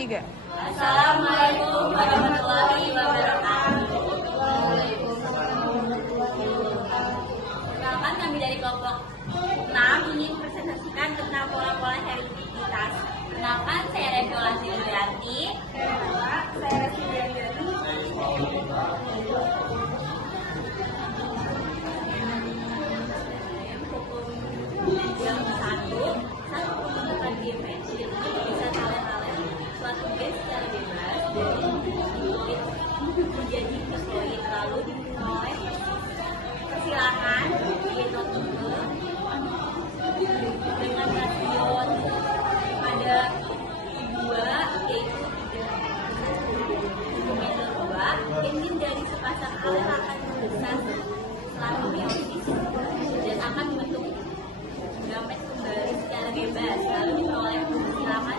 3. Assalamualaikum warahmatullahi wabarakatuh. Perkenalkan, kami dari kelompok 6 ingin presentasikan tentang pola-pola cari likuiditas. Perkenalkan, saya Revola Silianti. Saya Rasi Diandani. Yang satu pembentukan dimensi bisa kalian suatu base secara bebas dari menjadi psikoloid, lalu dimulai persilakan di notebook dengan rasio pada 2 yaitu 3. Engine dari sepasang alel akan membesar selama meiosis dan akan membentuk gamet kembali secara bebas, lalu diperoleh persilakan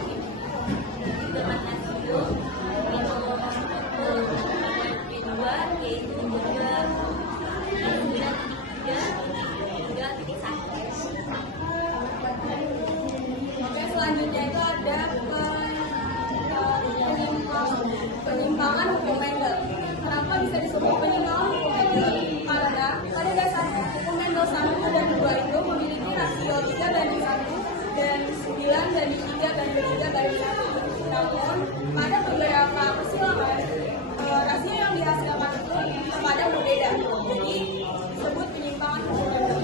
dengan rasio P2 yaitu 3,1. Oke, selanjutnya itu ada penyimpangan hukum Mendel. Kenapa bisa disebut penyimpangan hukum Mendel? Karena pada dasarnya hukum Mendel 1 dan 2 itu memiliki rasio 3:1 dan 9:3/3/1. Namun pada beberapa persilangan rasio yang dihasilkan itu terkadang berbeda. Jadi disebut penyimpangan hukum Mendel.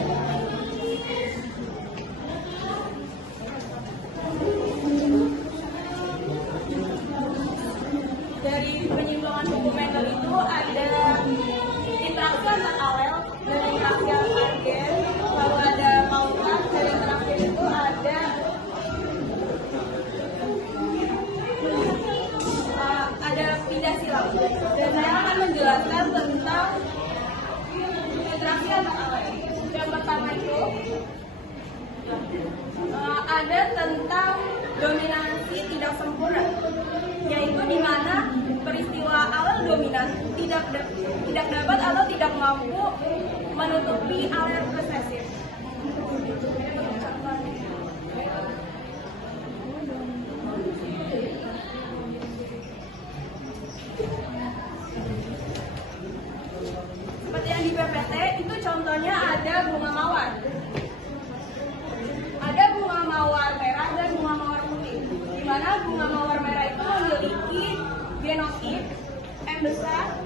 Dari penyimpangan hukum Mendel itu ada interaksi antar alel dan interaksi antar agen, lalu ada pautan, dan yang terakhir itu ada pindah silang. Dan saya akan menjelaskan tentang interaksi antar alel. Yang pertama itu ada tentang dominasi tidak sempurna, yaitu di mana peristiwa alel dominan tidak dapat atau tidak mampu menutupi alel resesif. Seperti yang di PPT itu contohnya ada bunga mawar. Ada bunga mawar merah dan bunga mawar putih. Di mana bunga mawar merah itu memiliki genotip M besar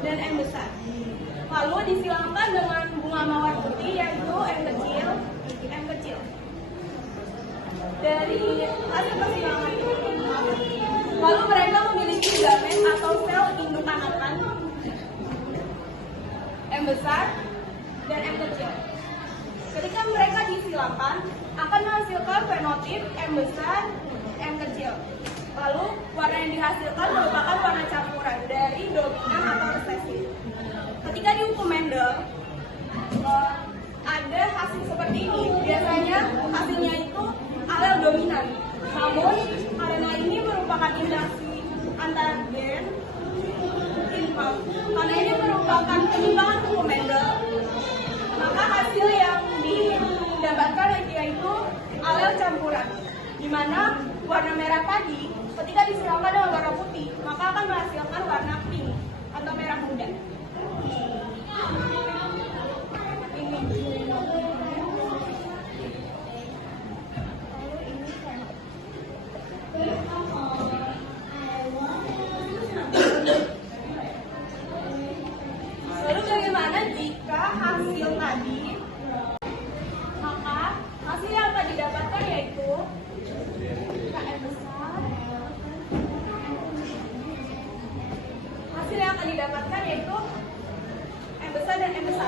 dan M besar. Lalu disilangkan dengan bunga mawar putih yaitu M kecil. Dari hasil persilangan itu, lalu mereka memiliki gamet atau sel induk anakan M besar dan M kecil. Ketika mereka disilangkan, akan menghasilkan fenotip M besar, M kecil. Lalu, warna yang dihasilkan merupakan warna campuran dari dominan atau resesif. Ketika dihukum Mendel, ada hasil seperti ini. Biasanya hasilnya itu alel dominan. Namun, karena ini merupakan interaksi antar gen, karena ini merupakan penyimpangan hukum Mendel, maka hasil yang didapatkan yaitu alel campuran, di mana warna merah tadi ketika disilangkan dengan warna putih maka akan menghasilkan warna pink atau merah muda. Lalu bagaimana jika hasil tadi, maka hasil yang akan didapatkan yaitu KM besar. Hasil yang akan didapatkan yaitu M besar dan M besar.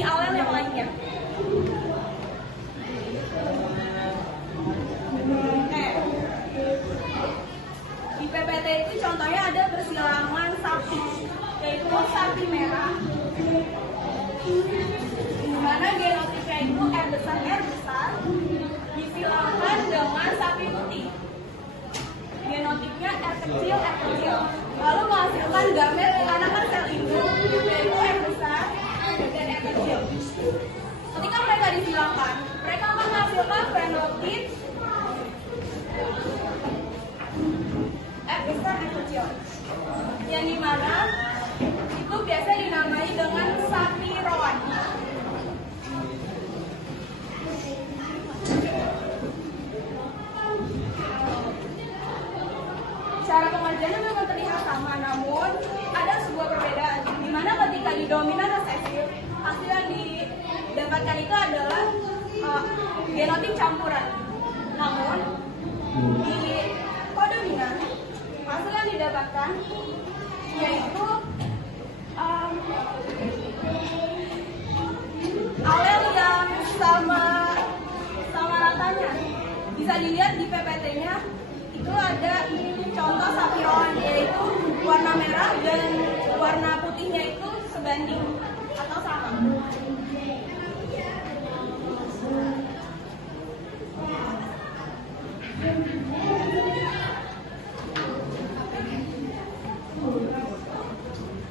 memiliki alel yang lainnya. Di PPT itu contohnya ada persilangan sapi, yaitu sapi merah, di mana genotipnya itu R besar disilangkan dengan sapi putih. Genotipnya R kecil, lalu menghasilkan gamet anakan sel induk, yaitu R besar dan R kecil. Ketika mereka disilangkan, mereka akan menghasilkan fenotip R besar dan kecil, yang dimana itu biasa dinamai dengan sapi roan. Cara pengerjaannya memang terlihat sama, namun ada sebuah perbedaan, di mana ketika di dominan resesif, hasil yang didapatkan itu adalah genotip campuran. Namun di kodominan, hasil yang didapatkan yaitu alel yang sama ratanya. Bisa dilihat di PPT-nya itu ada contoh sapi roan, yaitu warna merah dan warna putihnya itu sebanding atau sama.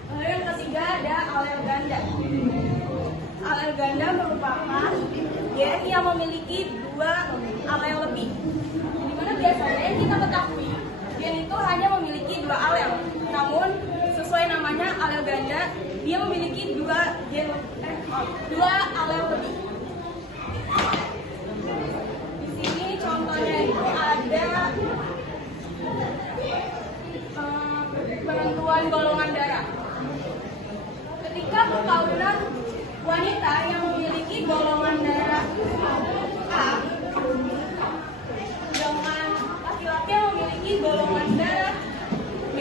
Lalu yang ketiga ada alel ganda. Alel ganda merupakan gen yang memiliki dua alel lebih. Dimana biasanya yang kita ketahui gen itu hanya memiliki dua alel. Namun sesuai namanya alel ganda, dia memiliki dua alel lebih. Di sini contohnya itu ada penentuan golongan darah. Ketika perkawinan wanita yang memiliki golongan darah A dengan laki-laki yang memiliki golongan darah B,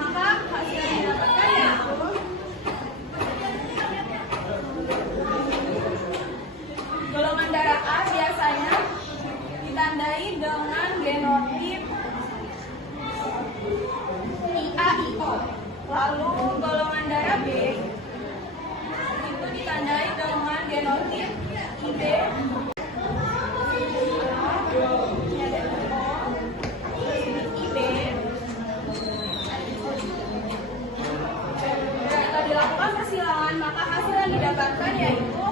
maka hasil yang didapatkan yaitu golongan darah A biasanya ditandai dengan genotip IAIO. Lalu golongan darah B itu ditandai dengan genotip IB, IB. Ketika dilakukan persilangan, maka hasil yang didapatkan yaitu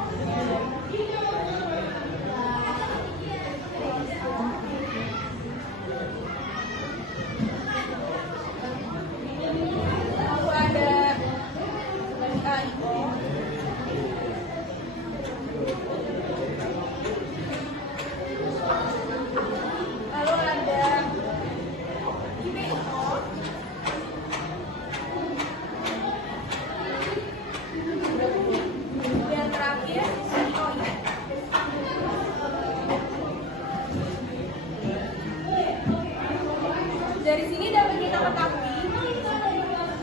dari sini dapat kita ketahui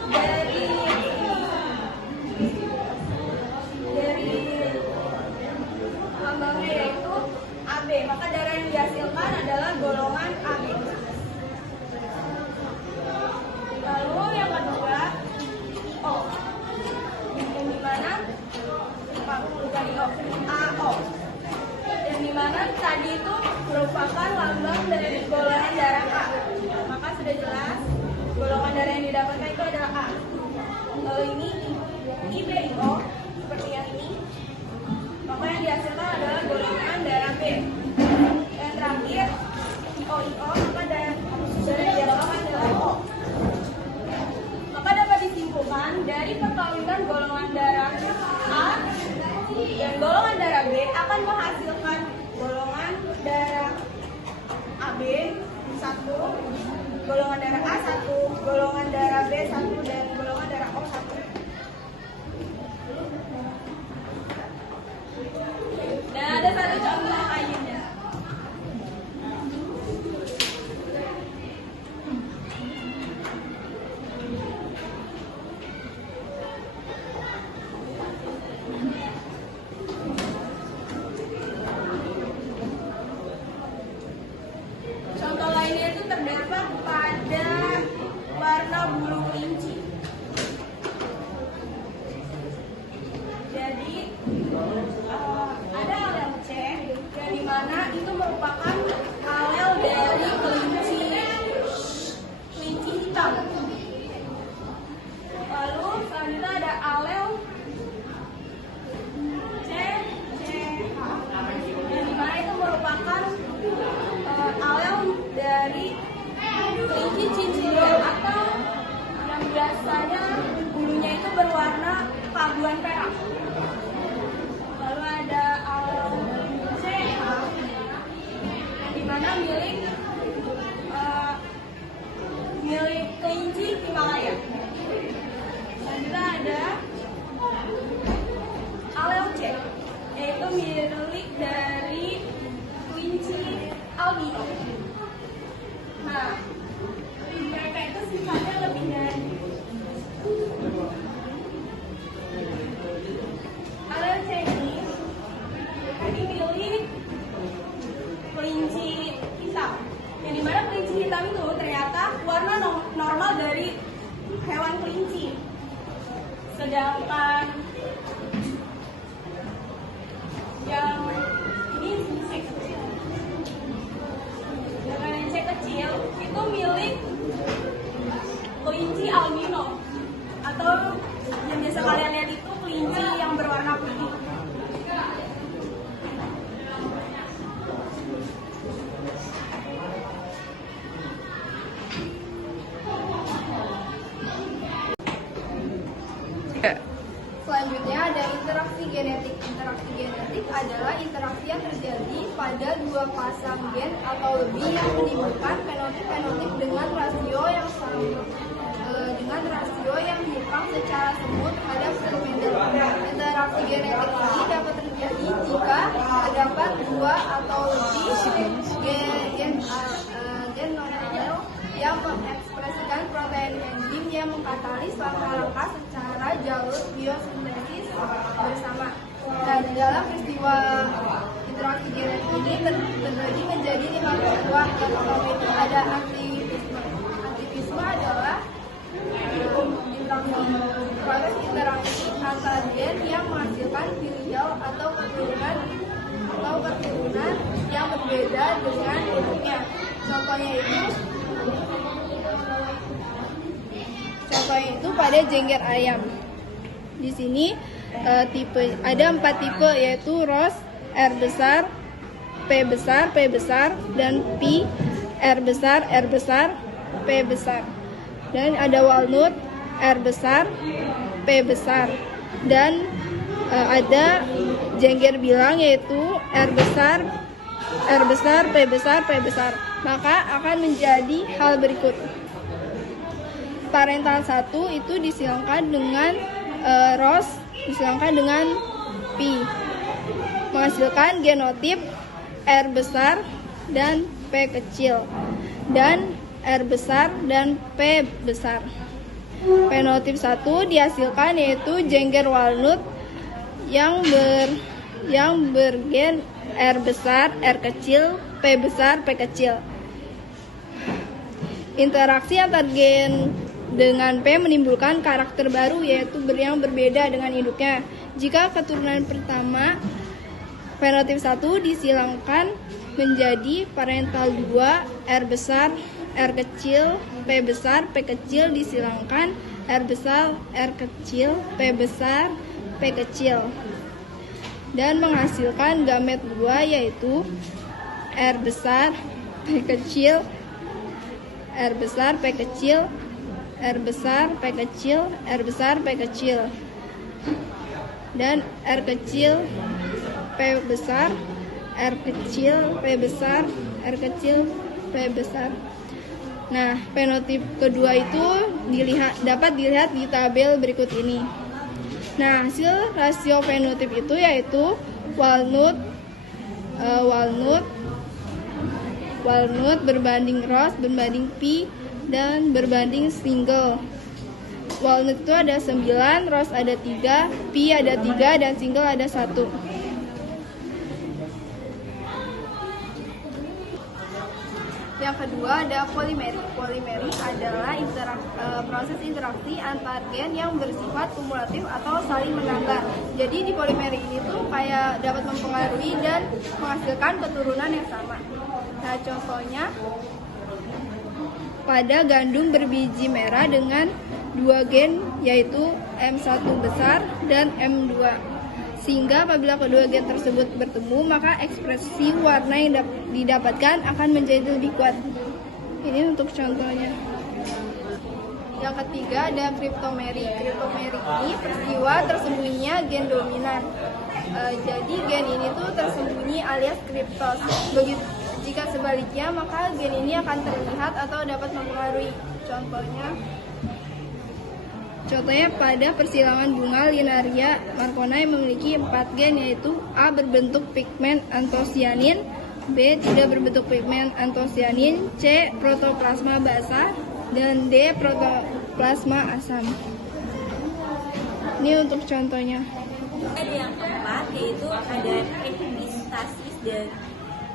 dari lambangnya yaitu AB, maka darah yang dihasilkan adalah golongan AB. Lalu yang kedua O, yang dimana bukan I O, AO, yang dimana tadi itu merupakan lambang dari golongan darah A. Maka sudah jelas golongan darah yang didapatkan itu adalah A. Lalu ini IBIO seperti yang ini, maka yang dihasilkan adalah golongan darah B. Yang terakhir IOIO, maka darah yang didapatkan adalah O. Maka dapat disimpulkan dari perkawinan golongan darah A dan golongan darah B akan menghasilkan golongan darah AB 1, golongan darah A 1, golongan darah B 1, dan golongan darah O 1. Dan ada satu contoh lainnya. merah. Lalu ada alam C, di mana milik kelinci Himalaya. Selanjutnya ada alel C, yaitu milik dari kelinci albino. Nah, mereka itu sifatnya lebih dari alel C ini milik kelinci hitam. Yang dimana kelinci hitam itu ternyata warna normal dari hewan kelinci. Sedangkan yang ini C kecil. Sedangkan yang C kecil itu milik kelinci albino, atau yang biasa kalian lihat itu kelinci yang berwarna putih. Selanjutnya ada interaksi genetik. Interaksi genetik adalah interaksi yang terjadi pada dua pasang gen atau lebih yang menimbulkan fenotip-fenotip dengan rasio yang sama, dengan rasio yang menyimpang secara semut pada struktur. Interaksi genetik ini dapat terjadi jika terdapat dua atau lebih gen non-alel yang mengekspresikan protein enzim yang mengkatalis langkah-langkah secara jalur biosintesis bersama. Dan dalam peristiwa interaksi genetik ini terbagi menjadi 5 peristiwa. Yang pertama itu ada aktivisme. Aktivisme adalah proses interaksi antar gen yang menghasilkan filial atau keturunan yang berbeda dengan induknya. Contohnya itu pada jengger ayam. Di sini ada 4 tipe, yaitu ROS, R besar, P besar, P besar, dan P, R besar, P besar. Dan ada walnut, R besar, P besar. Dan ada jengger bilang, yaitu R besar, P besar, P besar. Maka akan menjadi hal berikut. Parental 1 itu disilangkan dengan ROS, disilangkan dengan P, menghasilkan genotip R besar dan P kecil, dan R besar dan P besar. Fenotip 1 dihasilkan yaitu jengger walnut yang bergen R besar, R kecil, P besar, P kecil. Interaksi antar gen dengan P menimbulkan karakter baru, yaitu yang berbeda dengan induknya. Jika keturunan pertama fenotip 1 disilangkan menjadi parental 2, R besar, R kecil, P besar, P kecil disilangkan R besar, R kecil, P besar, P kecil, dan menghasilkan gamet 2 yaitu R besar, P kecil, R besar, P kecil, R besar, P kecil, R besar, P kecil, dan R kecil, P besar, R kecil, P besar, R kecil, P besar. Nah, fenotip kedua itu dapat dilihat di tabel berikut ini. Nah, hasil rasio fenotip itu yaitu walnut berbanding ROS berbanding P dan berbanding single. Walnut itu ada 9, ROS ada 3, P ada 3, dan single ada 1. Yang kedua ada polimeri. Polimeri adalah proses interaksi antar gen yang bersifat kumulatif atau saling menggambar. Jadi di polimeri ini tuh kayak dapat mempengaruhi dan menghasilkan keturunan yang sama. Nah, contohnya pada gandum berbiji merah dengan 2 gen yaitu M1 besar dan M2. Sehingga apabila kedua gen tersebut bertemu, maka ekspresi warna yang didapatkan akan menjadi lebih kuat. Ini untuk contohnya. Yang ketiga ada kriptomeri. Kriptomeri ini peristiwa tersembunyinya gen dominan. Jadi gen ini tuh tersembunyi alias kriptos. Begitu jika sebaliknya maka gen ini akan terlihat atau dapat mempengaruhi. Contohnya pada persilangan bunga Linaria Marconi memiliki 4 gen, yaitu A berbentuk pigmen antosianin, B tidak berbentuk pigmen antosianin, C protoplasma basah, dan D protoplasma asam. Ini untuk contohnya. Ada yang keempat, yaitu ada epistasis dan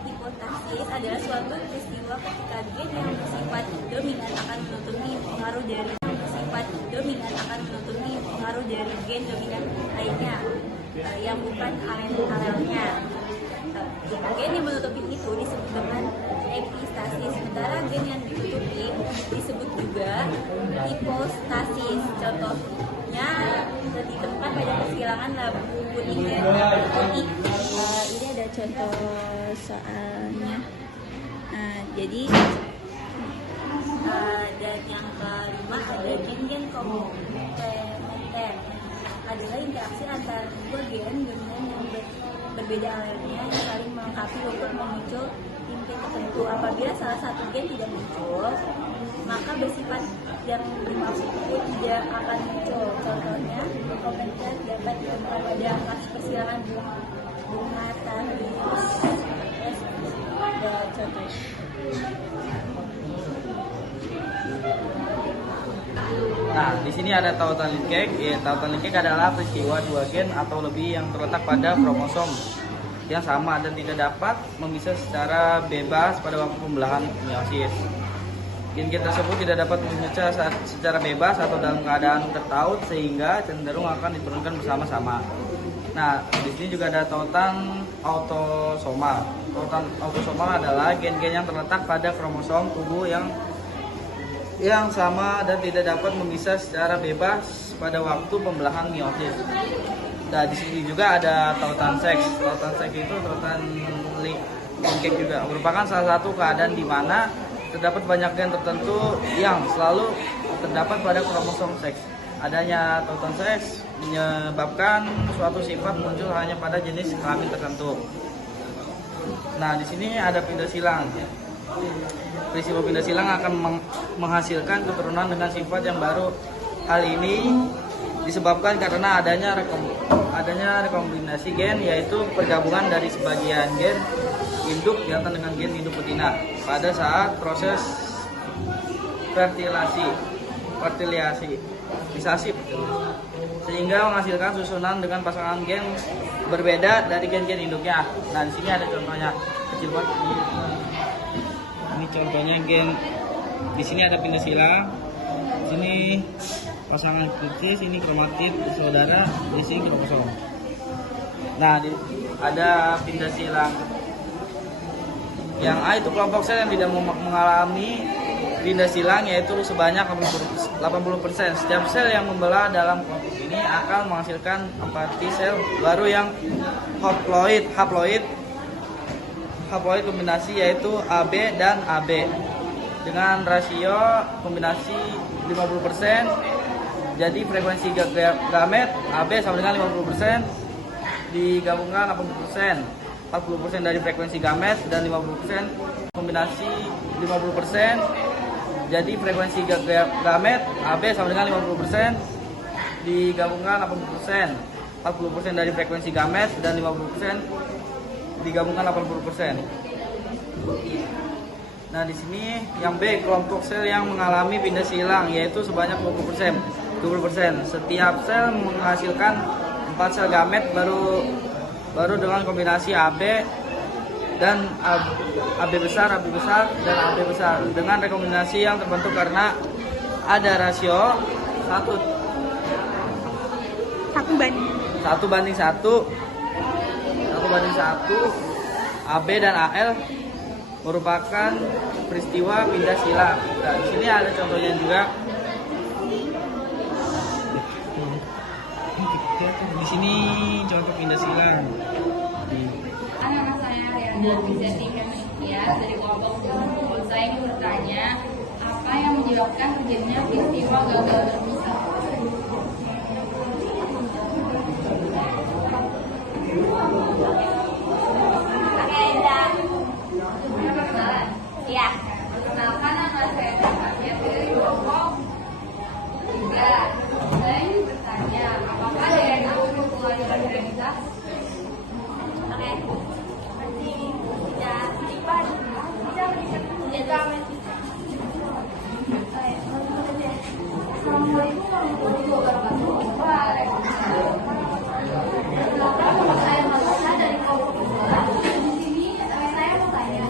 hipostasis adalah suatu peristiwa ketika gen yang bersifat dominan akan menutupi pengaruh dari gen dominan lainnya yang bukan alelnya. Gen yang menutupi itu disebut dengan epistasis, sementara gen yang ditutupi disebut juga hipostasis. Contohnya ditemukan pada persilangan labu kuning dan labu putih. Ini ada contoh soalnya. Jadi dan yang kelima ada gen-gen komplementer, adalah interaksi antara dua gen dominan yang berbeda alelnya yang saling melengkapi untuk memuncul timpin tertentu. Apabila salah satu gen tidak muncul, maka bersifat yang dimaksud itu tidak akan muncul. Contohnya, komplementer dapat ditemukan pada kasus persilangan bunga tarius. Contoh. Nah, di sini ada tautan linkage. Tautan linkage adalah peristiwa dua gen atau lebih yang terletak pada kromosom yang sama dan tidak dapat memisah secara bebas pada waktu pembelahan meiosis. Gen-gen tersebut tidak dapat memecah secara bebas atau dalam keadaan tertaut sehingga cenderung akan diturunkan bersama-sama. Nah, di sini juga ada tautan autosomal. Tautan autosomal adalah gen-gen yang terletak pada kromosom tubuh yang sama dan tidak dapat memisah secara bebas pada waktu pembelahan meiosis. Nah, di sini juga ada tautan seks. Tautan seks itu tautan linkage juga merupakan salah satu keadaan di mana terdapat banyak gen tertentu yang selalu terdapat pada kromosom seks. Adanya tautan seks menyebabkan suatu sifat muncul hanya pada jenis kelamin tertentu. Nah, di sini ada pindah silang. Peristiwa pindah silang akan menghasilkan keturunan dengan sifat yang baru. Hal ini disebabkan karena adanya rekombinasi gen, yaitu pergabungan dari sebagian gen induk jantan dengan gen induk betina pada saat proses fertilisasi, sehingga menghasilkan susunan dengan pasangan gen berbeda dari gen-gen induknya. Nah, di sini ada contohnya kecil banget. Ini contohnya gen. Di sini ada pindah silang. Di sini pasangan kritis, ini kromatid saudara, di sini kromosom. Nah, ada pindah silang. Yang A itu kelompok sel yang tidak mengalami pindah silang, yaitu sebanyak 80%. Setiap sel yang membelah dalam kelompok ini akan menghasilkan 4 sel baru yang haploid kombinasi, yaitu AB dan AB dengan rasio kombinasi 50%. Jadi frekuensi gamet AB sama dengan 50% digabungkan 80%. 40% dari frekuensi gamet dan 50% kombinasi 50%. Jadi frekuensi gamet AB sama dengan 50% digabungkan 80%. 40% dari frekuensi gamet dan 50% digabungkan 80%. Nah, di sini yang B, kelompok sel yang mengalami pindah silang, yaitu sebanyak 20%. Setiap sel menghasilkan 4 sel gamet baru dengan kombinasi AB dan AB besar, dan AB besar dengan rekombinasi yang terbentuk karena ada rasio 1:1 AB dan AL merupakan peristiwa pindah silang. Nah, di sini ada contohnya juga. Di sini contoh pindah silang. Nama saya Riana Zeti Kemekia dari kelompok 10. Saya ingin bertanya, apa yang menjadi menyebabkan terjadinya peristiwa gagal berpisah. Oke, udah. Iya. Perkenalkan, nama saya Tania dari kelompok 3. Saya ingin bertanya, apakah DNA berhubungan dengan hereditas? Oke. Masih bisa lipat. Bisa. Assalamualaikum warahmatullahi wabarakatuh. Waalaikumsalam. Perkenalkan, nama saya Malika dari kelompok 2. Di sini saya mau tanya,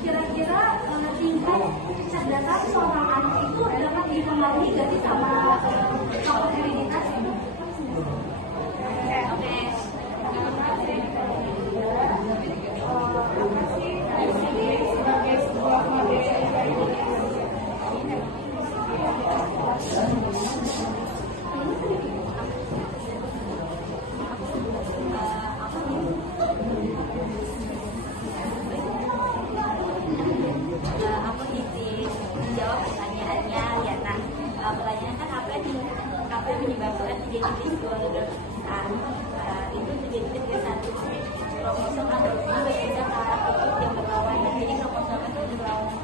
kira-kira tingkat kecerdasan seorang anak itu dapat dipengaruhi gak sih sama faktor hereditas? Oke. Aku izin menjawab pertanyaannya, Liana. Pertanyaan kan apa yang menyebabkan terjadi peristiwa gagal berpisah? Itu terjadi ketika satu kromosom atau berbeda ke arah kutub yang berlawanan. Jadi kromosom itu berlawanan.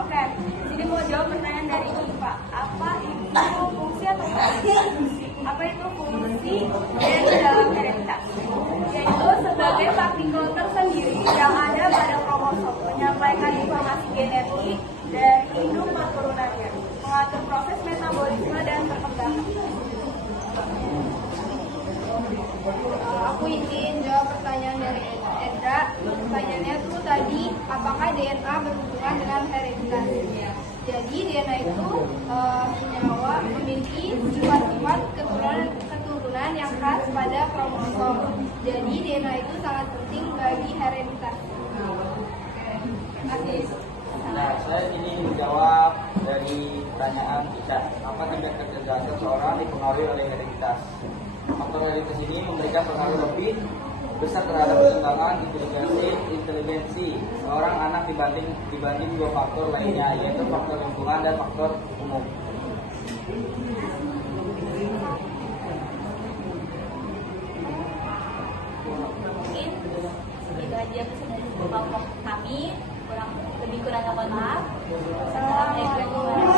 Oke, jadi mau jawab pertanyaan dari Iva. Apa itu fungsi atau fungsi? Apa itu fungsi gen dalam hereditas? Yaitu sebagai partikel tersendiri yang ada pada kromosom, menyampaikan informasi genetik dari induk keturunannya, mengatur proses metabolisme dan perkembangan. Aku ingin jawab pertanyaan dari Edra. Pertanyaannya tuh tadi, apakah DNA berhubungan dengan hereditas? Jadi DNA itu memiliki sifat-sifat keturunan yang khas pada kromosom. Jadi DNA itu sangat penting bagi hereditas. Terima kasih. Nah, saya ingin menjawab dari pertanyaan kita, apa tingkat kecerdasan seorang dipengaruhi oleh hereditas? Faktor hereditas ini memberikan pengaruh lebih besar terhadap perkembangan inteligensi seorang anak dibanding dua faktor lainnya, yaitu faktor lingkungan dan faktor umum. Mungkin itu aja dari kelompok kami. Lebih kurang mohon maaf. Assalamualaikum warahmatullahi wabarakatuh.